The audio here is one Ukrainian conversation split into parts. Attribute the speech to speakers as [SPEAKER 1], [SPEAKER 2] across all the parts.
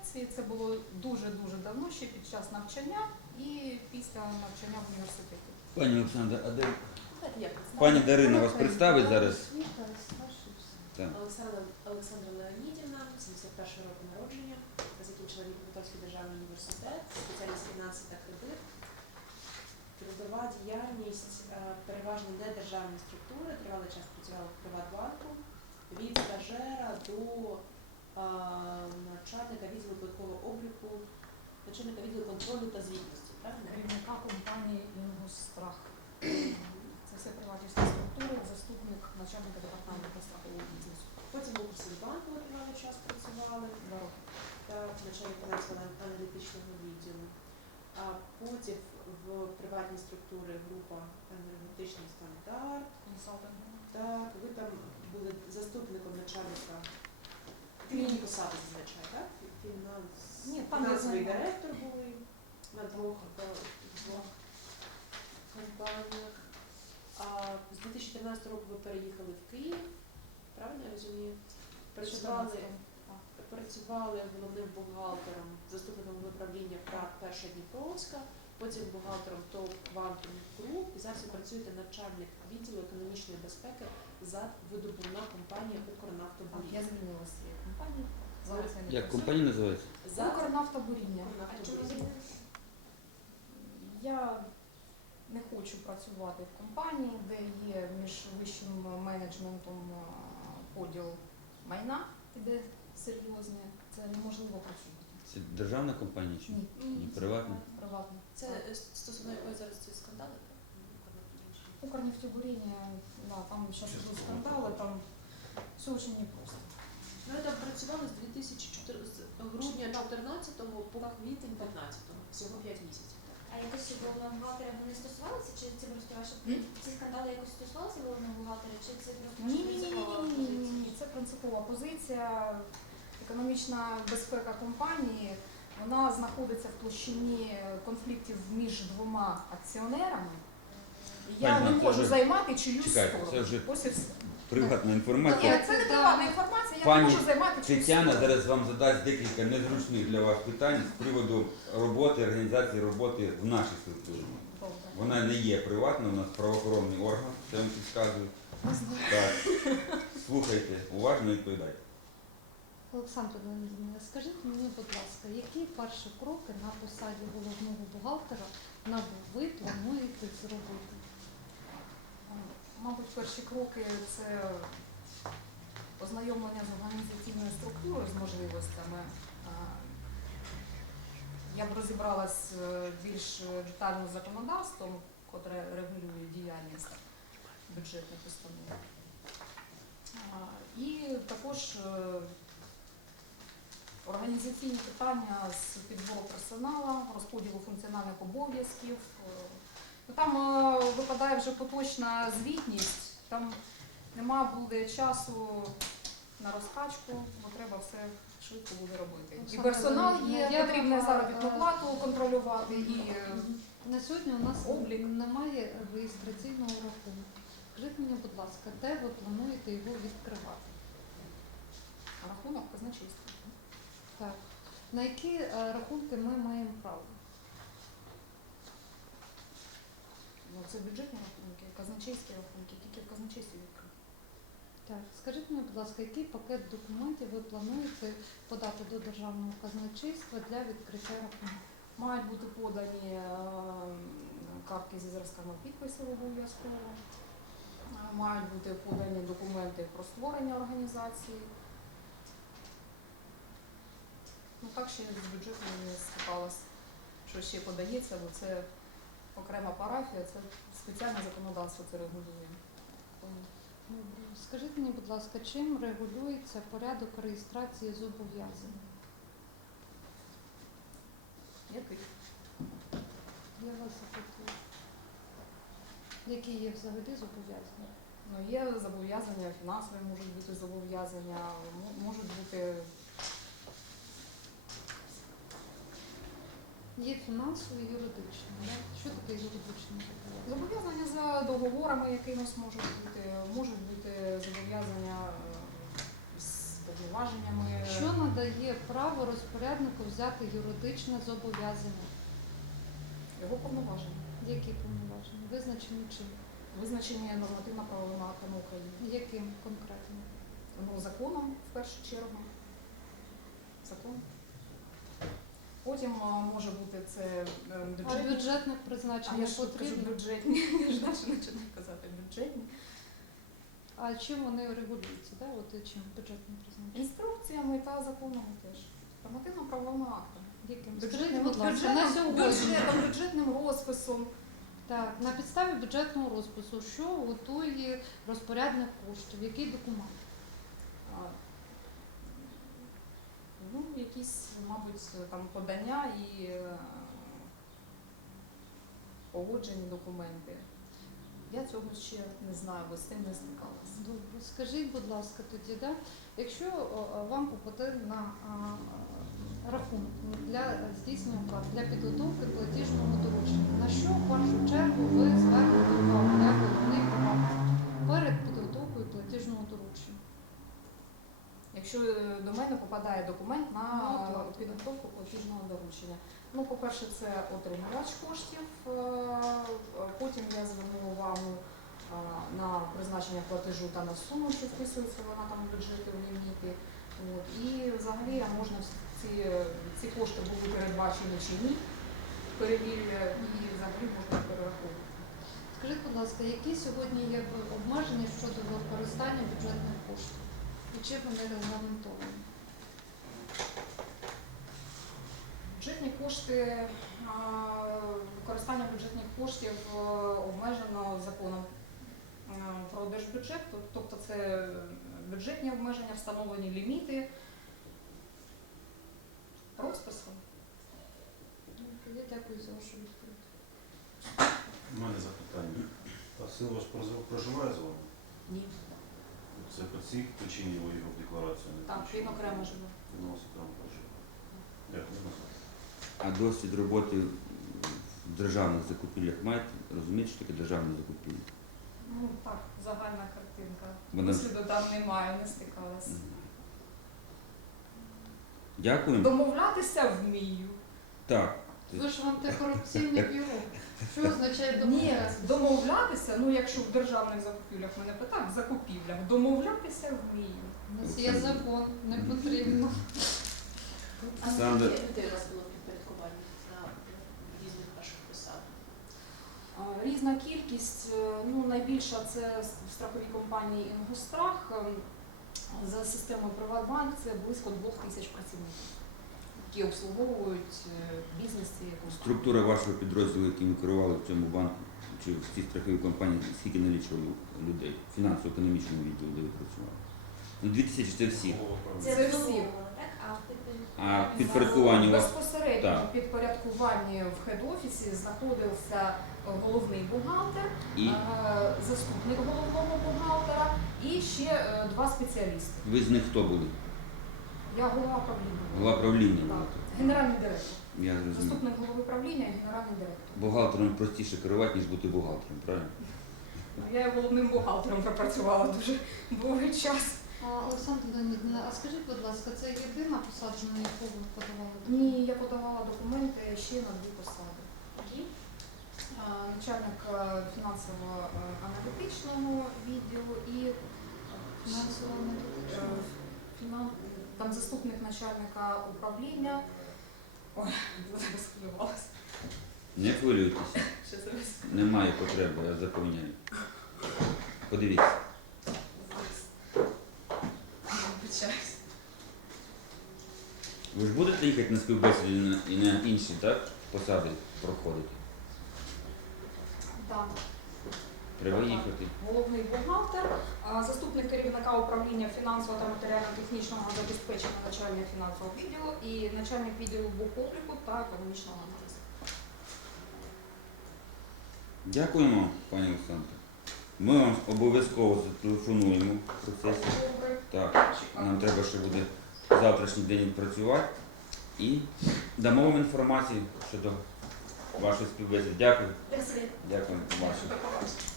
[SPEAKER 1] інспекції. Це було дуже-дуже давно, ще під час навчання і після навчання в університеті.
[SPEAKER 2] Пані Олександра, а де
[SPEAKER 3] Як?
[SPEAKER 2] пані Дарина вас представить зараз? Так.
[SPEAKER 3] Олександра Леонідівна, 71 року народження, закінчила Дніпропетровський державний університет, спеціальність фінанси та кредит. Трудова діяльність переважно недержавні структури, тривалий час працювала в Приватбанку, від стажера до начальника відділу податкового обліку, начальника відділу контролю та звітності.
[SPEAKER 1] Керівника компанії «Інгосстрах». Це все приватні структури, заступник начальника департаменту страхового бізнесу.
[SPEAKER 3] Потім в Укрсибанку тривалий час працювали,
[SPEAKER 1] 2 роки.
[SPEAKER 3] так, начальник фінансово-аналітичного відділу. А потім в приватній структурі група енергетичний стандарт.
[SPEAKER 1] Консалтинг.
[SPEAKER 3] Так, ви там були заступником начальника. Фінансові посади зазвичай, так?
[SPEAKER 1] Ні, там
[SPEAKER 3] Фінансовий
[SPEAKER 1] я
[SPEAKER 3] директор були на двох компаніях. А з 2014 року ви переїхали в Київ, правильно я розумію? Працювали головним бухгалтером, заступником управління ПРАТ «Перша Дніпровська», потім бухгалтером ТОВ «Квантум Груп», і зараз ви працюєте начальник відділу економічної безпеки за видобувна компанія «Укрнафтобуріння».
[SPEAKER 1] Я звільнилася з цієї компанії. Зараз я не
[SPEAKER 2] Як
[SPEAKER 1] працюю.
[SPEAKER 2] компанія називається?
[SPEAKER 1] «Укрнафтобуріння».
[SPEAKER 3] «Укрнафтобуріння».
[SPEAKER 1] Я не хочу працювати в компанії, де є між вищим менеджментом поділ майна, іде серйозне. Це неможливо працювати.
[SPEAKER 2] Це державна компанія чи
[SPEAKER 1] Ні.
[SPEAKER 2] ні? Приватна?
[SPEAKER 1] Приватно.
[SPEAKER 3] Це стосовно якої зараз ці скандали?
[SPEAKER 1] «Укрнефтебуріння», да, там зараз будуть скандали, там все дуже непросто.
[SPEAKER 3] Ви там працювали з 2014 грудня 2014 по квітень 2015, всього 5 місяців.
[SPEAKER 4] А якось головного бухгалтера вони стосувалися? Чи це просто ваша ці скандали якось стосувалися головного бухгалтера? Чи це просто
[SPEAKER 1] Ні,
[SPEAKER 4] принципова позиція?
[SPEAKER 1] це принципова позиція. Економічна безпека компанії, вона знаходиться в площині конфліктів між двома акціонерами. Я
[SPEAKER 2] Пані,
[SPEAKER 1] не
[SPEAKER 2] це
[SPEAKER 1] можу
[SPEAKER 2] вже-
[SPEAKER 1] займати чиюсь
[SPEAKER 2] Чекайте,
[SPEAKER 1] сторону.
[SPEAKER 2] це вже
[SPEAKER 1] Ось і все.
[SPEAKER 2] приватна
[SPEAKER 1] Ні,
[SPEAKER 2] інформація.
[SPEAKER 1] це не приватна інформація, я
[SPEAKER 2] Пані
[SPEAKER 1] не можу займати чиюсь
[SPEAKER 2] Тетяна
[SPEAKER 1] сторону.
[SPEAKER 2] зараз вам задасть декілька незручних для вас питань з приводу роботи, організації роботи в нашій структурі.
[SPEAKER 1] Добре.
[SPEAKER 2] Вона не є приватна, у нас правоохоронний орган, це вам підказую. Так. Слухайте, уважно відповідайте.
[SPEAKER 5] Олександра Леонідівна, скажіть мені, будь ласка, які перші кроки на посаді головного бухгалтера ви плануєте зробити?
[SPEAKER 1] Мабуть, перші кроки – це ознайомлення з організаційною структурою, з можливостями. Я б розібралась більш детально з законодавством, котре регулює діяльність бюджетних установ. І також організаційні питання з підбору персоналу, розподілу функціональних обов'язків. Там випадає вже поточна звітність, там нема буде часу на розкачку, бо треба все швидко буде робити. І персонал є, потрібно заробітну плату контролювати, і
[SPEAKER 5] На сьогодні у нас
[SPEAKER 1] облік.
[SPEAKER 5] немає реєстраційного рахунку. Скажіть мені, будь ласка, де ви плануєте його відкривати?
[SPEAKER 1] рахунок казначейства.
[SPEAKER 5] Так. На які рахунки ми маємо право?
[SPEAKER 1] Ну, це бюджетні рахунки, казначейські рахунки, тільки в казначействі відкриті.
[SPEAKER 5] Так, скажіть мені, будь ласка, який пакет документів ви плануєте подати до Державного казначейства для відкриття рахунку?
[SPEAKER 1] Мають бути подані картки зі зразками підписів обов'язково, мають бути подані документи про створення організації. Ну так ще з бюджетом не стикалась, що ще подається, бо це окрема парафія, це спеціальне законодавство це регулює.
[SPEAKER 5] Скажіть мені, будь ласка, чим регулюється порядок реєстрації зобов'язань?
[SPEAKER 1] Який?
[SPEAKER 5] Я вас запитую. Які є взагалі зобов'язання?
[SPEAKER 1] Ну, є зобов'язання фінансові, можуть бути зобов'язання, можуть бути.
[SPEAKER 5] Є фінансові і юридичні. Так? Що таке юридичні зобов'язання?
[SPEAKER 1] Зобов'язання за договорами якимось можуть бути зобов'язання з повноваженнями.
[SPEAKER 5] Що надає право розпоряднику взяти юридичне зобов'язання?
[SPEAKER 1] Його повноваження,
[SPEAKER 5] Які повноваження? Визначені чим?
[SPEAKER 1] визначені нормативно-правовими актами України.
[SPEAKER 5] Яким конкретно?
[SPEAKER 1] Ну, законом в першу чергу. Закон. Потім може бути це
[SPEAKER 5] А
[SPEAKER 1] бюджетні.
[SPEAKER 5] бюджетних
[SPEAKER 1] А
[SPEAKER 5] призначень
[SPEAKER 1] я ж кажу
[SPEAKER 5] потрібно?
[SPEAKER 1] бюджетні. Я ж далі починаю казати бюджетні.
[SPEAKER 5] А чим вони регулюються? Да? От і чим бюджетне призначення?
[SPEAKER 1] Інструкціями та законами теж. Нормативно-правовими актами.
[SPEAKER 5] Яким?
[SPEAKER 1] Бюджетним,
[SPEAKER 5] Скажіть, будь ласка, на сьогодні.
[SPEAKER 1] бюджетним розписом.
[SPEAKER 5] Так, на підставі бюджетного розпису, що готує розпорядник коштів? Який документ?
[SPEAKER 1] А, Ну, якісь, мабуть, там подання і погоджені документи. Я цього ще не знаю, бо з цим не стикалася.
[SPEAKER 5] Добре. Скажіть, будь ласка, тоді, да? Якщо вам попаде на рахунок для здійснення оплат, для підготовки платіжного доручення, на що в першу чергу ви звернете увагу як головний бухгалтер перед підготовкою платіжного доручення?
[SPEAKER 1] Якщо до мене попадає документ на
[SPEAKER 5] оплату.
[SPEAKER 1] підготовку платіжного доручення. Ну, по-перше, це отримувач коштів, потім я зверну увагу на призначення платежу та на суму, що вписується вона там в бюджеті, в ліміти. От. І взагалі можна ці кошти були передбачені чи ні, перевірює, і взагалі можна перераховувати.
[SPEAKER 5] Скажіть, будь ласка, які сьогодні є обмеження щодо використання бюджетних коштів? І чим вони регламентовані?
[SPEAKER 1] Бюджетні кошти, використання бюджетних коштів обмежено законом про держбюджет, тобто це бюджетні обмеження, встановлені ліміти розписом.
[SPEAKER 5] Я дякую за вашу відповідь.
[SPEAKER 6] У мене запитання. А син ваш проживає з вами?
[SPEAKER 1] Ні.
[SPEAKER 6] Це по цій причині ви його в декларацію не
[SPEAKER 1] Так,
[SPEAKER 6] включили?
[SPEAKER 1] він окремо живе.
[SPEAKER 6] Він у вас окремо проживає. Дякую.
[SPEAKER 2] А досвід роботи в державних закупівлях маєте? Розумієте, що таке державні закупівлі?
[SPEAKER 1] Ну так, загальна картинка.
[SPEAKER 2] Вона-
[SPEAKER 1] Досвіду там немає, не стикалася.
[SPEAKER 2] Дякуємо.
[SPEAKER 1] Домовлятися вмію.
[SPEAKER 2] Так.
[SPEAKER 5] Ви ж антикорупційне бюро. Що означає
[SPEAKER 1] Ні,
[SPEAKER 5] домовлятися?
[SPEAKER 1] домовлятися, ну якщо в державних закупівлях мене питають, в закупівлях, домовлятися вмію.
[SPEAKER 5] У нас є закон, не потрібно.
[SPEAKER 3] А
[SPEAKER 2] Сандра-
[SPEAKER 3] скільки людей у вас було підпорядкування на різних ваших посадах?
[SPEAKER 1] Різна кількість, ну найбільша це в страховій компанії «Інгострах». За системою «Приватбанк» це близько 2000 працівників, які обслуговують бізнес цієї компанії.
[SPEAKER 2] Структура вашого підрозділу, яким ви керували в цьому банку, чи в цій страховій компанії, скільки налічували людей? Фінансово-економічному відділу, де ви працювали? Ну, 2000 це всі.
[SPEAKER 1] Це
[SPEAKER 4] Це
[SPEAKER 1] всі.
[SPEAKER 4] всі. Так?
[SPEAKER 2] А підпорядкування у вас?
[SPEAKER 1] Безпосередньо
[SPEAKER 2] Так.
[SPEAKER 1] в підпорядкуванні в хед-офісі знаходився головний бухгалтер,
[SPEAKER 2] І
[SPEAKER 1] заступник головного бухгалтера і ще 2 спеціалісти.
[SPEAKER 2] ви з них хто були?
[SPEAKER 1] Я голова правління.
[SPEAKER 2] Голова правління
[SPEAKER 1] Так,
[SPEAKER 2] були?
[SPEAKER 1] генеральний директор.
[SPEAKER 2] Я зрозумів.
[SPEAKER 1] Заступник голови правління і генеральний директор.
[SPEAKER 2] Бухгалтером простіше керувати, ніж бути бухгалтером, правильно?
[SPEAKER 1] Ну, я головним бухгалтером пропрацювала дуже довгий час.
[SPEAKER 5] Олександра Леонідівна, а скажіть, будь ласка, це єдина посада, на яку ви подавали?
[SPEAKER 1] Ні, я подавала документи ще на 2 посади.
[SPEAKER 4] Які?
[SPEAKER 1] Начальник фінансово-аналітичного відділу і там заступник начальника управління. Ой, зараз схвилювалася.
[SPEAKER 2] Не хвилюйтесь,
[SPEAKER 1] Ще зараз.
[SPEAKER 2] немає потреби, я запевняю. Подивіться.
[SPEAKER 1] Вибачаюсь.
[SPEAKER 2] Ви ж будете їхати на співбесіду і на інші, так, посади проходити?
[SPEAKER 1] Так.
[SPEAKER 2] Треба їхати.
[SPEAKER 1] Головний бухгалтер, заступник керівника управління фінансового та матеріально-технічного забезпечення начальника фінансового відділу і начальник відділу бухобліку та економічного аналізу.
[SPEAKER 2] Дякуємо, пані Олександре. Ми вам обов'язково зателефонуємо в процесі.
[SPEAKER 1] Добре.
[SPEAKER 2] Так, нам треба ще буде завтрашній день відпрацювати і дамо вам інформацію щодо вашої співбесіди. Дякую.
[SPEAKER 4] Спасибі.
[SPEAKER 2] Дякую. Вашу.
[SPEAKER 1] До побачення.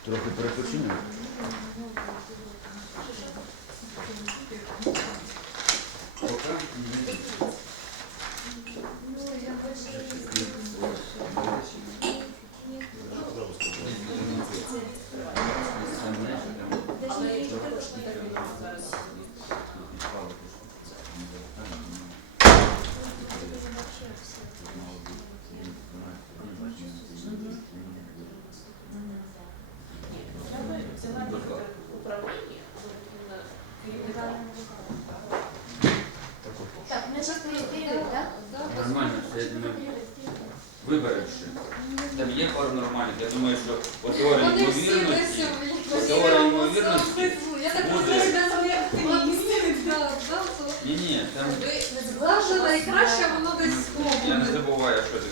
[SPEAKER 2] Трохи перепочинемо. Пока.
[SPEAKER 3] Але якщо також не так відомо зараз. Ні, треба взяти управління, керівника.
[SPEAKER 4] Так, ми ж пріоритет, так?
[SPEAKER 2] Нормально, все, я думаю, вибереш ще. Там є пару нормальних, я думаю, що по теорії
[SPEAKER 5] Вони всі
[SPEAKER 2] ймовірності, по
[SPEAKER 5] десь
[SPEAKER 2] теорії ймовірності,
[SPEAKER 5] Я так
[SPEAKER 2] буде.
[SPEAKER 5] розумію,
[SPEAKER 2] Ні, там
[SPEAKER 5] завжди найкраще воно десь
[SPEAKER 2] я не
[SPEAKER 5] сховане.
[SPEAKER 2] забуваю, що ти